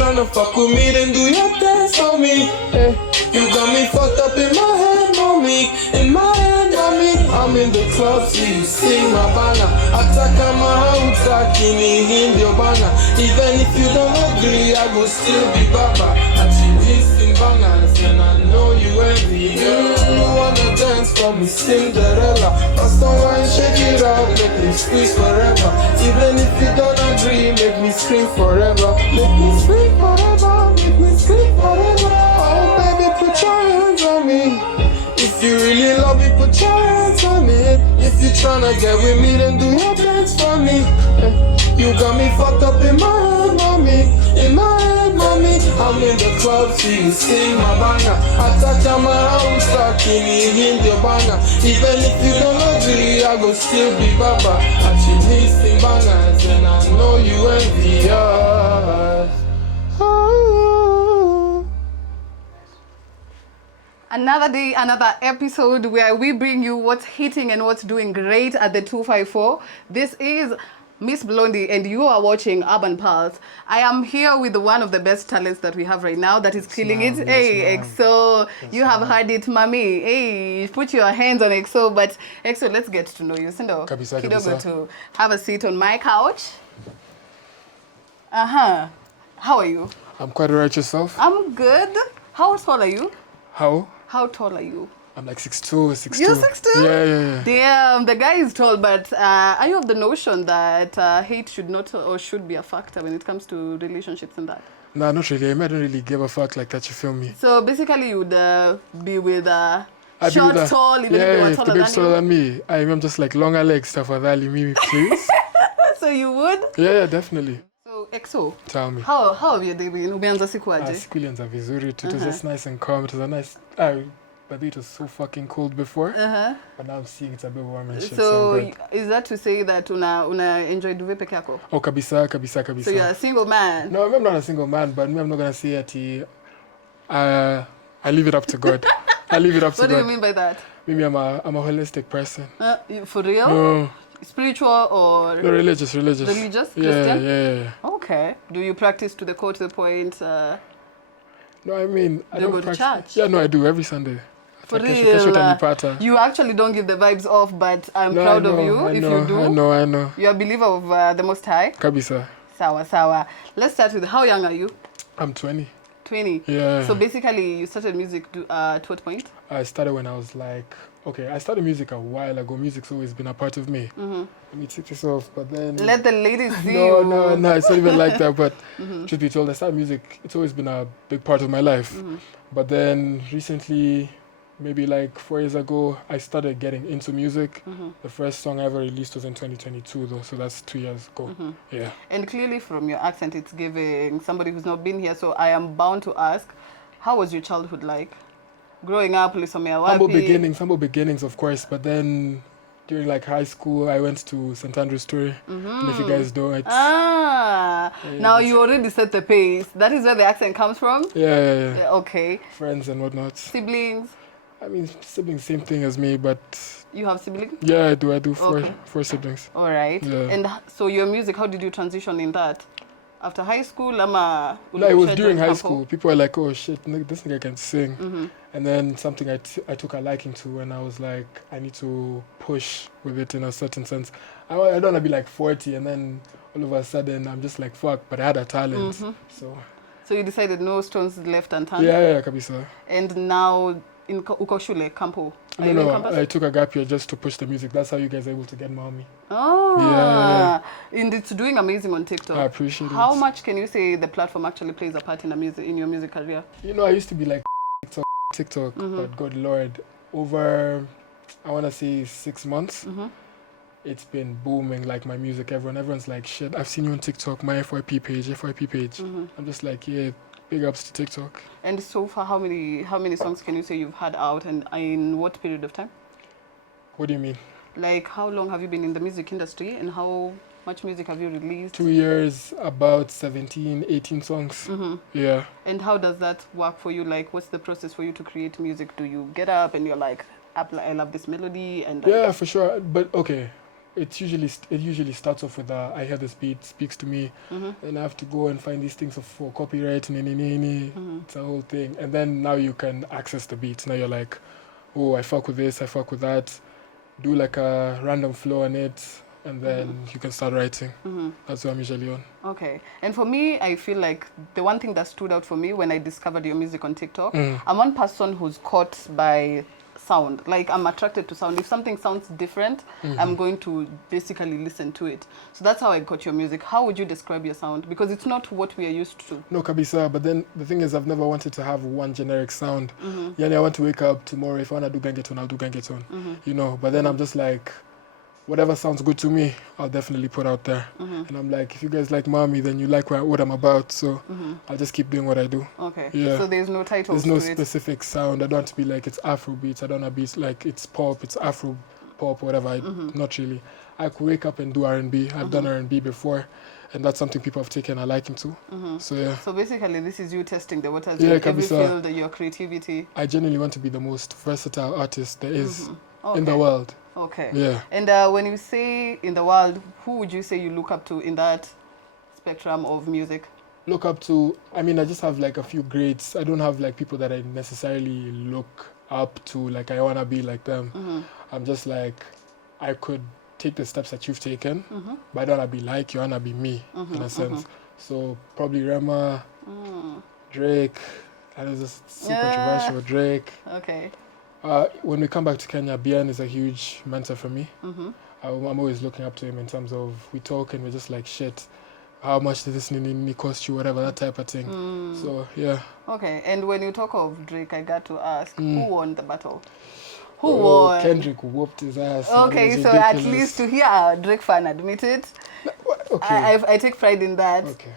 tryna fuck with me, then do your dance for me. Hey, you got me fucked up in my head, mommy. In my head, mommy. I'm in the club, see you sing my banger. Ataka my house, akini hindi banger. Even if you don't agree, I will still be baba. At you sing bangers, and I know you envy. You wanna dance for me, Cinderella. Bust on wine, shake it out, make me squeeze forever. Even if you don't agree, make me scream forever. Make me scream forever, make me scream forever. Oh baby, put your hands on me. If you really love me, put your hands on it. If you tryna get with me, then do your dance for me. You got me fucked up in my head, mommy. In my head, mommy. I'm in the club, see you sing my banger. Attack my house, akini in the banger. Even if you don't agree, I go still be baba. Actually sing bangers, and I know you envious. Another day, another episode where we bring you what's hitting and what's doing great at the 254. This is Miss Blondie, and you are watching Urban Pulse. I am here with one of the best talents that we have right now that is killing it. Hey, X.O, you have heard it, mommy. Hey, put your hands on X.O. But X.O, let's get to know you. Sindo, Kabisa, kidogo to have a seat on my couch. How are you? I'm quite alright, yourself? I'm good. How tall are you? How tall are you? I'm like 6'2". You're 6'2"? Yeah. Damn, the guy is tall, but are you of the notion that hate should not or should be a factor when it comes to relationships and that? Nah, not really. I don't really give a fuck like that, you feel me? So basically you would be with short, tall, even if they were taller than me. I'm just like longer legs, stuff like that, me, please. So you would? Yeah, definitely. So X.O, tell me. How have you been? Umeanza siku aje? Siku ilianza vizuri. It was just nice and calm. It was a nice... but it was so fucking cold before. But now I'm seeing it's a bit warm and shit. So is that to say that una enjoy duve peke yako? Oh, kabisa. So you're a single man? No, I'm not a single man, but I'm not going to say it. I leave it up to God. I leave it up to God. What do you mean by that? Maybe I'm a holistic person. For real? Spiritual or... No, religious. Religious? Christian? Yeah. Okay. Do you practice to the core, to the point? No, I mean... Do you go to church? Yeah, no, I do every Sunday. For real? You actually don't give the vibes off, but I'm proud of you if you do. I know. You're a believer of the Most High? Kabisa. Sawa. Let's start with, how young are you? I'm 20. 20? Yeah. So basically, you started music to what point? I started when I was like... Okay, I started music a while ago. Music's always been a part of me. Let me take this off, but then... Let the ladies see you. No, it's not even like that, but truth be told, I started music. It's always been a big part of my life. But then recently, maybe like 4 years ago, I started getting into music. The first song I ever released was in 2022 though, so that's 2 years ago. Yeah. And clearly from your accent, it's giving somebody who's not been here, so I am bound to ask, how was your childhood like? Growing up, humble beginnings, of course, but then during like high school, I went to St. Andrew's Story. And if you guys know it. Now you already set the pace. That is where the accent comes from? Yeah. Okay. Friends and whatnot. Siblings? I mean, siblings, same thing as me, but... You have siblings? Yeah, I do. Four siblings. All right. Yeah. And so your music, how did you transition in that? After high school, No, it was during high school. People were like, oh shit, this nigga can sing. And then something I took a liking to, and I was like, I need to push with it in a certain sense. I don't want to be like 40, and then all of a sudden I'm just like, fuck, but I had a talent. So you decided no stones left unturned? Yeah, kabisa. And now in Ukoshule, Campo? No, I took a gap year just to push the music. That's how you guys are able to get mommy. Oh, yeah. And it's doing amazing on TikTok. I appreciate it. How much can you say the platform actually plays a part in your music career? You know, I used to be like TikTok, but good Lord, over, I want to say 6 months, it's been booming, like my music. Everyone's like, shit, I've seen you on TikTok, my FYP page. I'm just like, yeah, big ups to TikTok. And so far, how many songs can you say you've had out, and in what period of time? What do you mean? Like, how long have you been in the music industry, and how much music have you released? 2 years, about 17, 18 songs. Yeah. And how does that work for you? Like, what's the process for you to create music? Do you get up and you're like, I love this melody? And yeah, for sure. But okay, it usually starts off with I hear this beat, speaks to me, and I have to go and find these things for copyright, it's a whole thing. And then now you can access the beat. Now you're like, oh, I fuck with this, I fuck with that. Do like a random flow on it, and then you can start writing. That's what I'm usually on. Okay. And for me, I feel like the one thing that stood out for me when I discovered your music on TikTok, I'm one person who's caught by sound. Like, I'm attracted to sound. If something sounds different, I'm going to basically listen to it. So that's how I got your music. How would you describe your sound? Because it's not what we are used to. No, kabisa. But then the thing is, I've never wanted to have one generic sound. Yeah, I want to wake up tomorrow. If I want to do gengeton, I'll do gengeton. You know, but then I'm just like, whatever sounds good to me, I'll definitely put out there. And I'm like, if you guys like Mommy, then you like what I'm about. So I'll just keep doing what I do. Okay. Yeah. So there's no title. There's no specific sound. I don't want to be like it's Afro beats. I don't want to be like it's pop, it's Afro pop, whatever. Not really. I could wake up and do R&B. I've done R&B before, and that's something people have taken a liking to. So yeah. So basically, this is you testing the waters in every field, your creativity. I genuinely want to be the most versatile artist there is in the world. Okay. Yeah. And when you say in the world, who would you say you look up to in that spectrum of music? Look up to, I mean, I just have like a few greats. I don't have like people that I necessarily look up to, like I want to be like them. I'm just like, I could take the steps that you've taken, but I don't want to be like you, I want to be me in a sense. So probably Rema, Drake, and it's just so controversial, Drake. Okay. When we come back to Kenya, Bien is a huge mentor for me. I'm always looking up to him in terms of we talk and we're just like, shit, how much does this need cost you, whatever, that type of thing. So, yeah. Okay, and when you talk of Drake, I got to ask, who won the battle? Who won? Kendrick whooped his ass. Okay, so at least to hear a Drake fan admit it, okay. I take pride in that. Okay.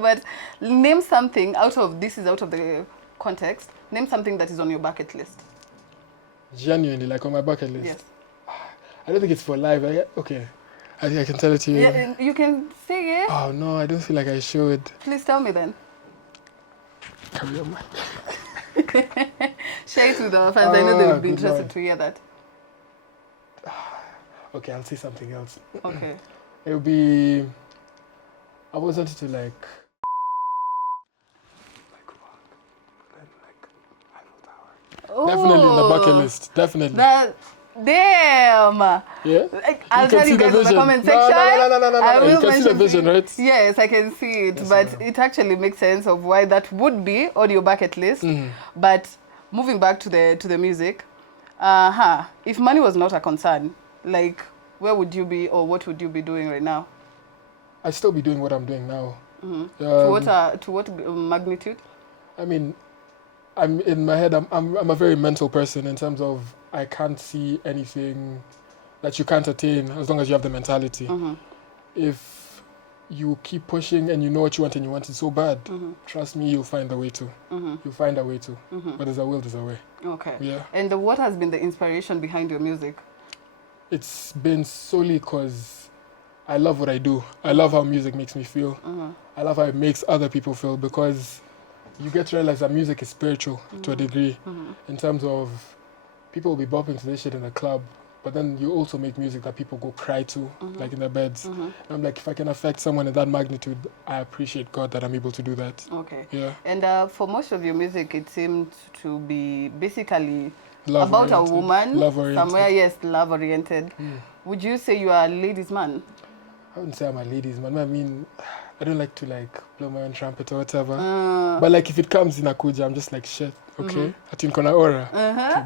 But name something out of the context, name something that is on your bucket list. Genuinely, like on my bucket list? Yes. I don't think it's for live. Okay. I think I can tell it to you. Yeah, you can say it. Oh, no, I don't feel like I should. Please tell me then. Carry on, man. Share it with our fans. I know they would be interested to hear that. Okay, I'll say something else. Okay. It would be... I was wanted to like definitely in the bucket list. Definitely. Damn. Yeah. I'll tell you guys in the comment section. No. You can see the vision, right? Yes, I can see it. Yes, but it actually makes sense of why that would be on your bucket list. But moving back to the music, if money was not a concern, like where would you be or what would you be doing right now? I'd still be doing what I'm doing now. To what magnitude? I mean, I'm in my head. I'm a very mental person in terms of I can't see anything that you can't attain as long as you have the mentality. If you keep pushing and you know what you want and you want it so bad, trust me, you'll find a way to. You'll find a way to. But there's a will, there's a way. Okay. Yeah. And what has been the inspiration behind your music? It's been solely because I love what I do. I love how music makes me feel. I love how it makes other people feel, because you get to realize that music is spiritual to a degree, in terms of people will be bopping to this shit in the club, but then you also make music that people go cry to, like in their beds. And I'm like, if I can affect someone in that magnitude, I appreciate God that I'm able to do that. Okay. Yeah. And for most of your music, it seemed to be basically about a woman, somewhere, yes, love-oriented. Would you say you are a ladies' man? I wouldn't say I'm a ladies' man. I mean, I don't like to like blow my own trumpet or whatever. But like if it comes in Akuja, I'm just like, shit, okay. Ati niko na aura.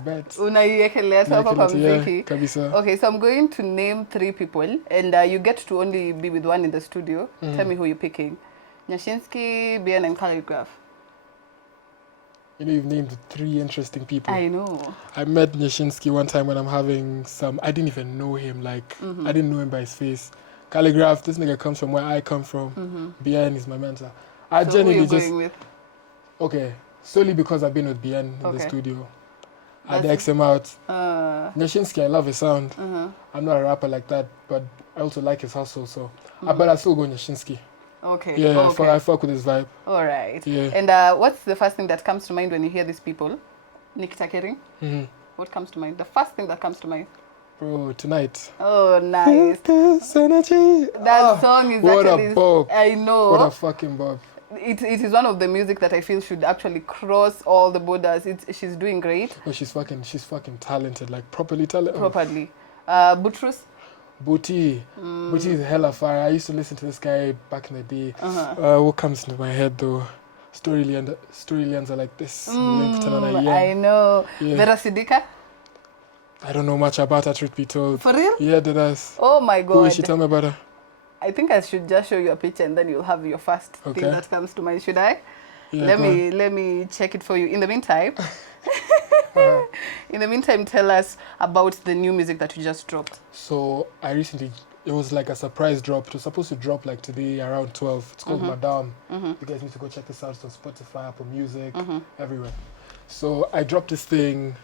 Bet. Unaiekelea tu hapa kwa muziki. Kabisa. Okay, so I'm going to name 3 people, and you get to only be with one in the studio. Tell me who you're picking. Nyashinsky, Bien, and Calligraph. You know, you've named 3 interesting people. I know. I met Nyashinsky one time when I'm having some... I didn't even know him. Like, I didn't know him by his face. Calligraph, this nigga comes from where I come from. Bien is my mentor. I so genuinely who are you going with? Okay, solely because I've been with Bien in the studio. I'd X him out. Nyashinsky, I love his sound. I'm not a rapper like that, but I also like his hustle, so... But I still go Nyashinsky. Okay. Yeah, okay. I fuck with his vibe. All right. Yeah. And what's the first thing that comes to mind when you hear these people? Nikita Kering? What comes to mind? The first thing that comes to mind? Bro, tonight. Oh, nice. This energy. That song is what actually... a bop. I know. What a fucking bop. It is one of the music that I feel should actually cross all the borders. She's doing great. Oh, she's fucking talented, like properly talented. Properly. Butrus? Booty. Booty is hella fire. I used to listen to this guy back in the day. What comes into my head though? Storylines are like this. I know. Yeah. Vera Sidika? I don't know much about her, truth be told. For real? Yeah, did us. Oh my god. Who is she? Tell me about her. I think I should just show you a picture and then you'll have your first thing that comes to mind. Should I? Yeah, let me check it for you. In the meantime, tell us about the new music that you just dropped. So it was like a surprise drop. It was supposed to drop like today around 12. It's called Madame. You guys need to go check this out. It's on Spotify, Apple Music, everywhere. So I dropped this thing.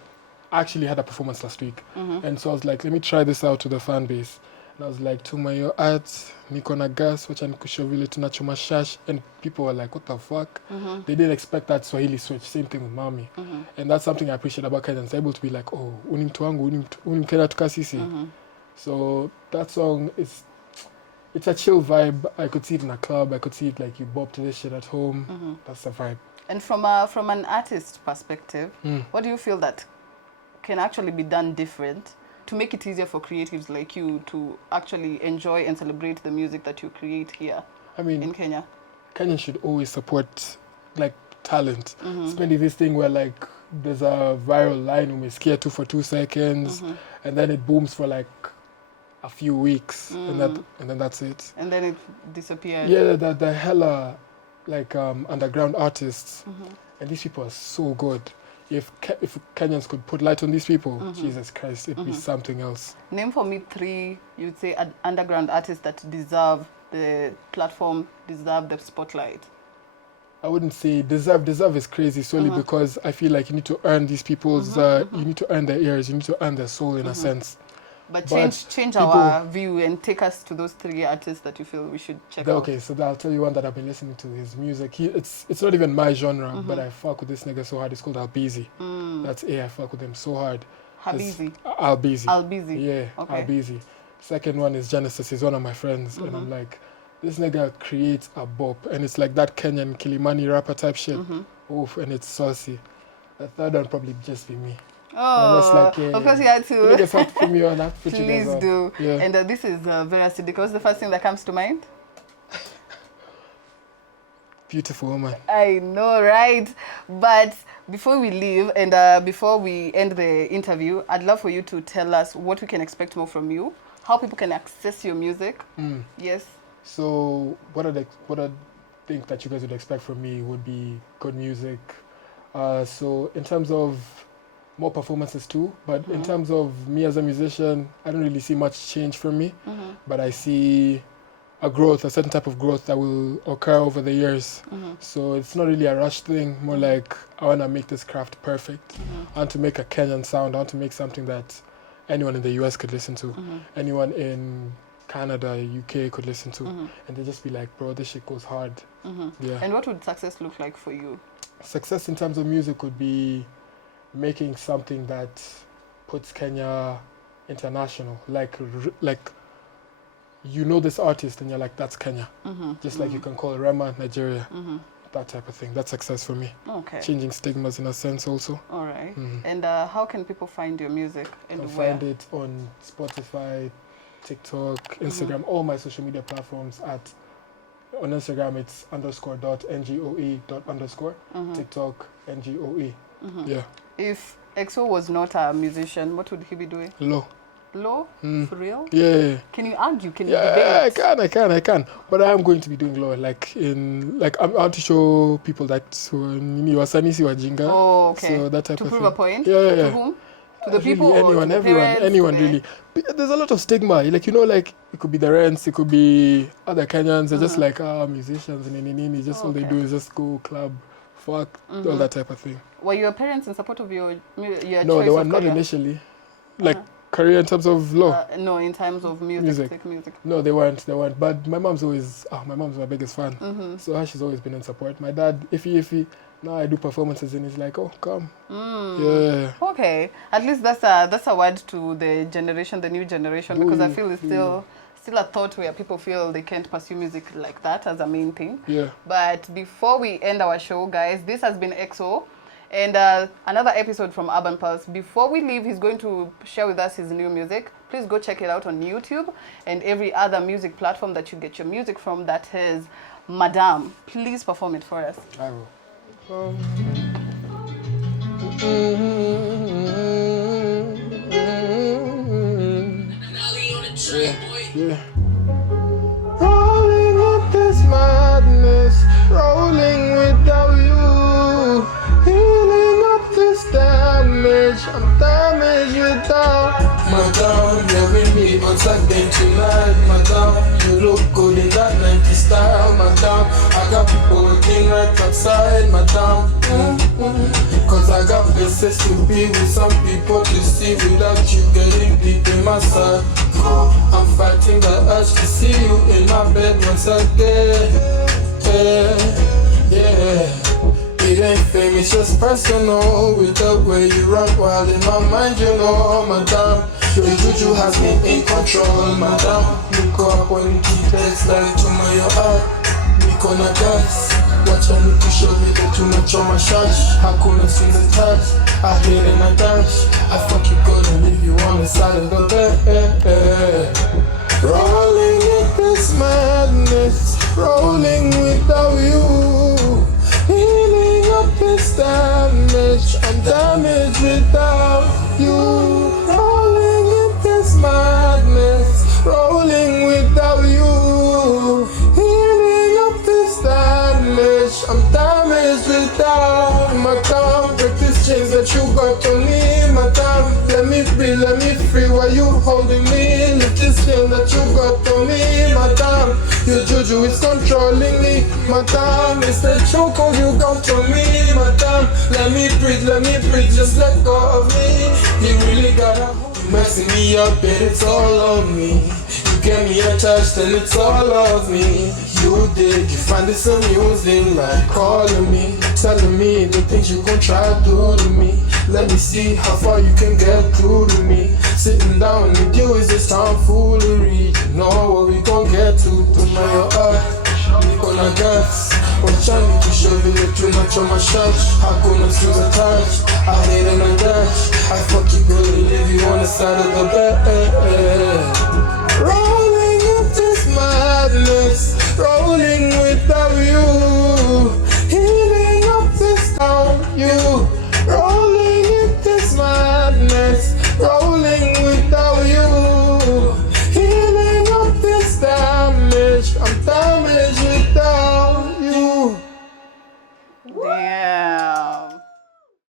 I actually had a performance last week. And so I was like, let me try this out to the fan base. And I was like, Tumayo art, niko na gas, wacha nikusho vile tunachoma shash. And people were like, what the fuck? They didn't expect that Swahili switch. Same thing with Mami. And that's something I appreciate about Kenyans. Able to be like, oh, uni mtu wangu, uni Kenya tukasisi. So that song it's a chill vibe. I could see it in a club. I could see it like you bop to this shit at home. That's the vibe. And from an artist perspective, what do you feel that can actually be done different to make it easier for creatives like you to actually enjoy and celebrate the music that you create here in Kenya? Kenya should always support like talent. Especially this thing where like there's a viral line we scare 2 for 2 seconds and then it booms for like a few weeks and then that's it. And then it disappears. Yeah, the hella like underground artists and these people are so good. If Kenyans could put light on these people, Jesus Christ, it'd be something else. Name for me 3, you'd say, underground artists that deserve the platform, deserve the spotlight. I wouldn't say deserve. Deserve is crazy solely because I feel like you need to earn these people's, you need to earn their ears, you need to earn their soul in a sense. But change our view and take us to those 3 artists that you feel we should check out. Okay, so I'll tell you one that I've been listening to. His music, it's not even my genre, but I fuck with this nigga so hard. It's called Albizi. That's I fuck with him so hard. Albizi. Albizi. Yeah, okay. Albizi. Second one is Genesis. He's one of my friends, and I'm like, this nigga creates a bop, and it's like that Kenyan Kilimani rapper type shit. Oof, and it's saucy. The third one probably just be me. Oh, like, of course you had to. You just have to put me on that. Please do. Yeah. And this is Vera Sidika. What's the first thing that comes to mind? Beautiful woman. I know, right? But before we leave and before we end the interview, I'd love for you to tell us what we can expect more from you, how people can access your music. Yes. So what I think that you guys would expect from me would be good music. So in terms of more performances too, but in terms of me as a musician, I don't really see much change from me, but I see a certain type of growth that will occur over the years. So it's not really a rush thing, more like I want to make this craft perfect. I want to make a Kenyan sound. I want to make something that anyone in the US could listen to, anyone in Canada, UK could listen to, and they just be like, bro, this shit goes hard. Yeah. And what would success look like for you? Success in terms of music would be making something that puts Kenya international, like you know this artist and you're like, that's Kenya. Just like you can call Rema Nigeria, that type of thing. That's success for me. Okay. Changing stigmas in a sense also. All right. And how can people find your music and you can where? find it on Spotify, TikTok, Instagram, all my social media platforms. On Instagram it's _.ngoe._, TikTok NGOE. Yeah. If X.O was not a musician, what would he be doing? Law. Law? For real? Yeah. Can you argue? Can you debate? I can. But I am going to be doing law. I want to show people that you are sanisi wajinga. Oh, okay. So that type to of prove thing. a point? Yeah. To whom? To the people really, or to the parents, anyone really. But there's a lot of stigma. Like, it could be the rents, it could be other Kenyans. They're just like, musicians, just all they do is just go club, fuck, all that type of thing. Were your parents in support of your no, choice? they were not initially. Like, career in terms of law? No, in terms of music. Music. No, they weren't. But my mom's my mom's my biggest fan. So she's always been in support. My dad, iffy. Now I do performances and he's like, oh, come. Yeah. Okay. At least that's a word to the new generation, because I feel it's still a thought where people feel they can't pursue music like that as a main thing. Yeah. But before we end our show, guys, this has been X.O and another episode from Urban Pulse. Before we leave, he's going to share with us his new music. Please go check it out on YouTube and every other music platform that you get your music from. That is Madame. Please perform it for us. I will. Yeah. Rolling with this madness, rolling without you, healing up this damage. I'm damaged without. Madame, you're with me once again tonight. Madame, you look good in that 90s style. Madame, I got people waiting right outside. Madame, cause I got places to be with, some people to see without you getting deep in my side. I'm fighting the urge to see you in my bed once again. Yeah. It ain't fame, it's just personal. With the way you run wild in my mind, you know, Madame. Your juju has me in control, Madame. Look up when you keep it like to my heart. Niko na gas, wacha nikushow too much on my shash. Hakuna single touch, I hit and I dash. I fuck you good and leave you on the side of the bed. Rolling in this madness, rolling without you, healing up this damage. I'm damaged without you. Rolling in this madness, rolling without you, healing up this damage. I'm damaged without. Madame, break these chains that you got on me. Madame, let me breathe, let me free while you holding me. Lift this chain that you got on me. Madame, your juju is controlling me. Madame, it's the chokehold you got on me. Madame, let me breathe, just let go of me. You really gotta messing me up, but it's all on me. You get me attached and it's all of me. You did, you find this amusing, like calling me, telling me the things you gon' try to do to me. Let me see how far you can get through to me. Sitting down with you is just tomfoolery. You know what we gon' get to my heart. Niko na gas, wacha nikushow too much on my shash. Hakuna single touch, I hit and I dash. I fuck you good and leave you on the side of the bed. Rolling in this madness, rolling without you.